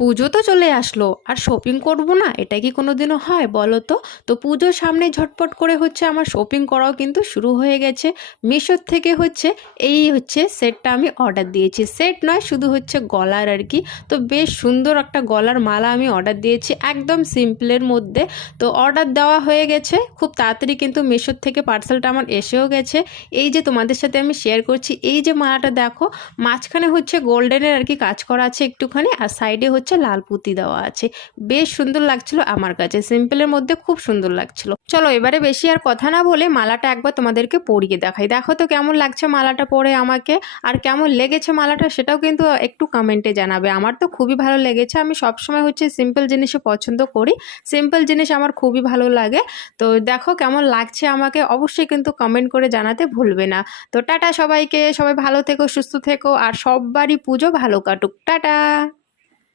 পুজো তো চলে আসলো, আর শপিং করব না, এটা কি কোনোদিনও হয় বলো তো? তো পুজোর সামনে ঝটপট করে আমার শপিং করাও কিন্তু শুরু হয়ে গেছে। মিশোর থেকে এই সেটটা আমি অর্ডার দিয়েছি, সেট নয় শুধু গলার আর কি। তো বেশ সুন্দর একটা গলার মালা আমি অর্ডার দিয়েছি, একদম সিম্পলের মধ্যে। তো অর্ডার দেওয়া হয়ে গেছে, খুব তাড়াতাড়ি কিন্তু মিশোর থেকে পার্সেলটা আমার এসেও গেছে। এই যে তোমাদের সাথে আমি শেয়ার করছি, এই যে মালাটা দেখো, মাঝখানে গোল্ডেনের আর কি কাজ করা আছে একটুখানি, আর সাইডে লাল পুঁতি দেওয়া আছে। বেশ সুন্দর লাগছিল আমার কাছে, সিম্পলের মধ্যে খুব সুন্দর লাগছিল। চলো এবারে বেশি আর কথা না বলে মালাটা একবার তোমাদেরকে পরিয়ে দেখাই। দেখো তো কেমন লাগছে মালাটা পরে আমাকে, আর কেমন লেগেছে মালাটা সেটাও কিন্তু একটু কমেন্টে জানাবে। আমার তো খুবই ভালো লেগেছে, আমি সবসময় সিম্পল জিনিসও পছন্দ করি, সিম্পল জিনিস আমার খুবই ভালো লাগে। তো দেখো কেমন লাগছে আমাকে, অবশ্যই কিন্তু কমেন্ট করে জানাতে ভুলবে না। তো টাটা সবাইকে, সবাই ভালো থেকো, সুস্থ থেকো, আর সবারই পুজো ভালো কাটুক। টাটা।